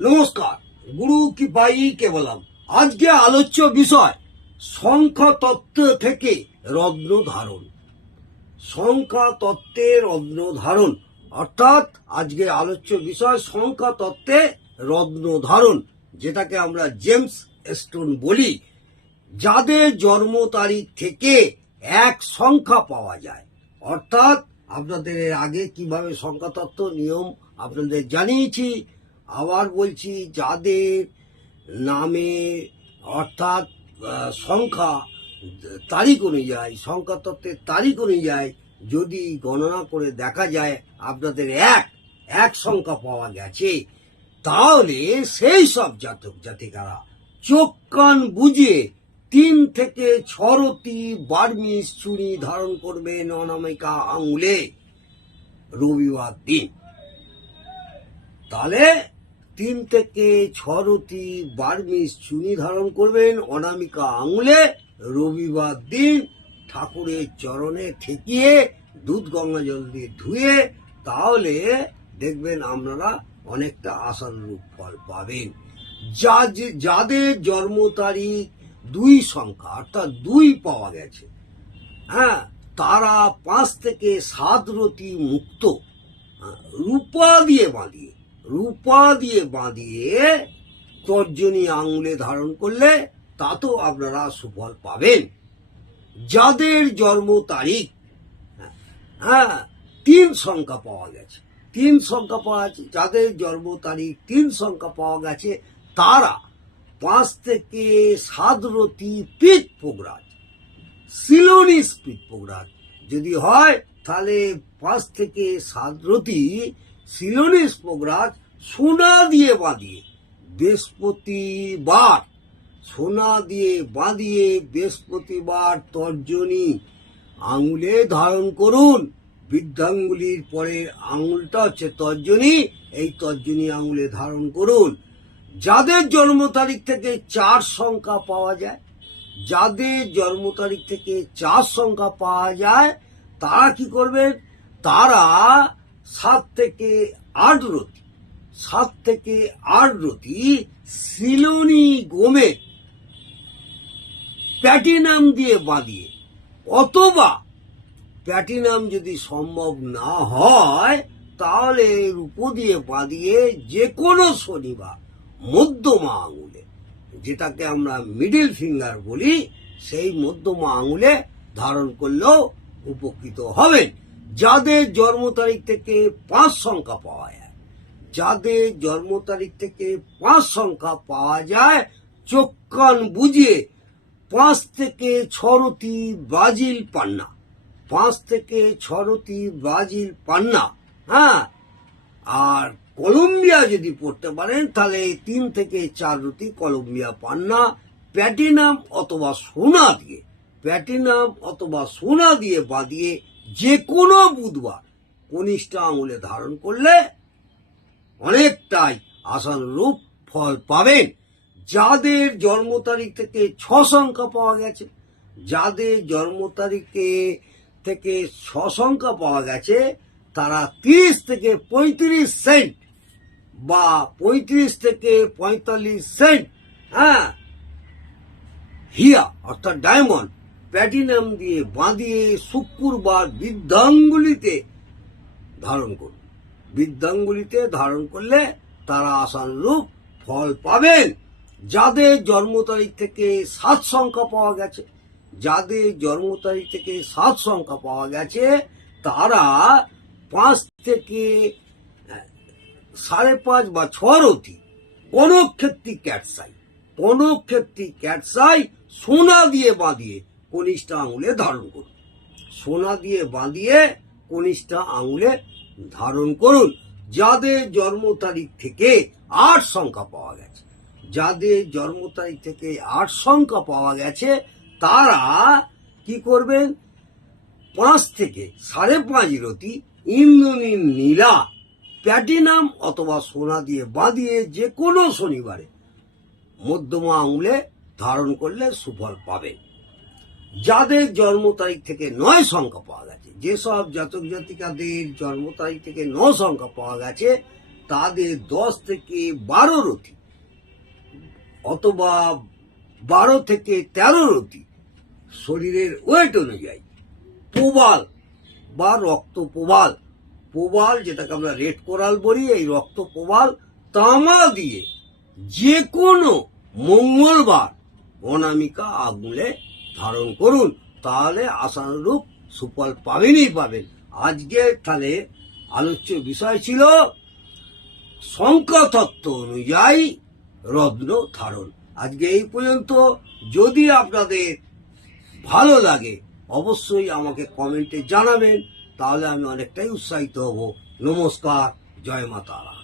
নমস্কার, গুরু কি পাই কেবলম। আজকে আলোচ্য বিষয় সংখ্যা তত্ত্ব থেকে রত্ন ধারণ। সংখ্যা তত্ত্বের রত্ন ধারণ অর্থাৎ আজকে আলোচ্য বিষয় সংখ্যা তত্ত্বে রত্ন ধারণ, যেটাকে আমরা জেমস স্টোন বলি। যাদের জন্ম তারিখ থেকে এক সংখ্যা পাওয়া যায়, অর্থাৎ আপনাদের এর আগে কিভাবে সংখ্যা তত্ত্ব নিয়ম আপনাদের জানিয়েছি। আবার বলছি, যাদের নামে অর্থাৎ সংখ্যা তারিখ অনুযায়ী, সংখ্যা তত্ত্বের তারিখ অনুযায়ী যদি গণনা করে দেখা যায় আপনাদের এক সংখ্যা পাওয়া গেছে, তাহলে সেই সব জাতক জাতিকারা চোখ কান বুঝে 3 থেকে 6 বার্মিজ চুড়ি ধারণ করবেন অনামিকা আঙুলে রবিবার দিন। তাহলে 3 থেকে 6 বার্মিজ চুনি ধারণ করবেন অনামিকা আঙুলে রবিবার দিন। ঠাকুরের চরণে ঠেকিয়ে দুধ গঙ্গা জল দিয়ে ধুয়ে, তাহলে দেখবেন আপনারা অনেকটা আশানুরূপ ফল পাবেন। যাদের জন্ম তারিখ 2 সংখ্যা অর্থাৎ 2 পাওয়া গেছে, তারা 5 থেকে 7 রতি মুক্ত রূপা দিয়ে বাঁধিয়ে তর্জনী আঙুলে ধারণ করলে তাতেও আপনারা সুফল পাবেন। যাদের জন্ম তারিখ 3 সংখ্যা পাওয়া গেছে, যাদের জন্ম তারিখ 3 সংখ্যা পাওয়া গেছে, তারা 5 থেকে 7 রতি পিঠ পোগরাজ, সিলোনিস পিঠ পোগরাজ যদি হয়, তাহলে 5 থেকে 7 রতি সিলোনিস পোগরাজ সোনা দিয়ে বাঁধিয়ে বৃহস্পতিবার তর্জনী আঙুলে ধারণ করুন। বৃদ্ধাঙ্গুলির পরের আঙুলটা হচ্ছে তর্জনী, এই তর্জনী আঙুলে ধারণ করুন। যাদের জন্ম তারিখ থেকে 4 সংখ্যা পাওয়া যায়, তারা কি করবেন? তারা 7 থেকে 8 রতি সিলোনি গোমে প্যাটিনাম দিয়ে বাঁধিয়ে, অথবা প্যাটিনাম যদি সম্ভব না হয় তাহলে রূপো দিয়ে বাঁধিয়ে যে কোনো শনিবার মধ্যমা আঙুলে, যেটাকে আমরা মিডিল ফিঙ্গার বলি, সেই মধ্যমা আঙুলে ধারণ করলেও উপকৃত হবেন। যাদের জন্ম তারিখ থেকে 5 সংখ্যা পাওয়া যায়, চোখ কান বুঝিয়ে 5 থেকে 6 রতি ব্রাজিল পান্না, আর কলম্বিয়া যদি পড়তে পারেন তাহলে 3 থেকে 4 রতি কলম্বিয়া পান্না প্যাটিনাম অথবা সোনা দিয়ে বাঁধিয়ে যে কোনো বুধবার কনিষ্ঠ আঙুলে ধারণ করলে অনেকটাই আশানুরূপ ফল পাবেন। যাদের জন্ম তারিখ থেকে 6 সংখ্যা পাওয়া গেছে, তারা 30 থেকে 35 সেন্ট বা 35 থেকে 45 সেন্ট হিয়া অর্থাৎ ডায়মন্ড প্যাটিনাম দিয়ে বাঁধিয়ে শুক্রবার বৃদ্ধাঙ্গুলিতে ধারণ করলে তারা আশানুরূপ ফল পাবেন। যাদের জন্ম তারিখ থেকে 7 সংখ্যা পাওয়া গেছে, তারা 5 থেকে 5.5 বা 6 রতি কনকক্ষেত্রী ক্যাটসাই সোনা দিয়ে বাঁধিয়ে কনিষ্ঠ আঙুলে ধারণ করুন। যাদের জন্ম তারিখ থেকে 8 সংখ্যা পাওয়া গেছে, তারা কি করবেন? 5 থেকে 5.5 রতি ইন্দ্রনীল নীলা প্যাটিনাম অথবা সোনা দিয়ে বাঁধিয়ে যে কোনো শনিবারে মধ্যমা আঙুলে ধারণ করলে সুফল পাবেন। যাদের জন্ম তারিখ থেকে 9 সংখ্যা পাওয়া গেছে, যেসব জাতক জাতিকাদের জন্ম তারিখ থেকে 9 সংখ্যা পাওয়া গেছে, তাদের 10 থেকে 12 রতি অথবা 12 থেকে 13 রতি শরীরের ওয়েট অনুযায়ী প্রবাল বা রক্ত প্রবাল, প্রবাল যেটাকে আমরা রেড কোরাল বলি, এই রক্ত প্রবাল তামা দিয়ে যে কোনো মঙ্গলবার অনামিকা আঙুলে ধারণ করুন, তাহলে আশানুরূপ সুফল পাবেনই পাবেন। আজকে তাহলে আলোচ্য বিষয় ছিল সংখ্যাতত্ত্ব অনুযায়ী রত্ন ধারণ। আজকে এই পর্যন্ত। যদি আপনাদের ভালো লাগে অবশ্যই আমাকে কমেন্টে জানাবেন, তাহলে আমি অনেকটাই উৎসাহিত হব। নমস্কার, জয় মা তারা।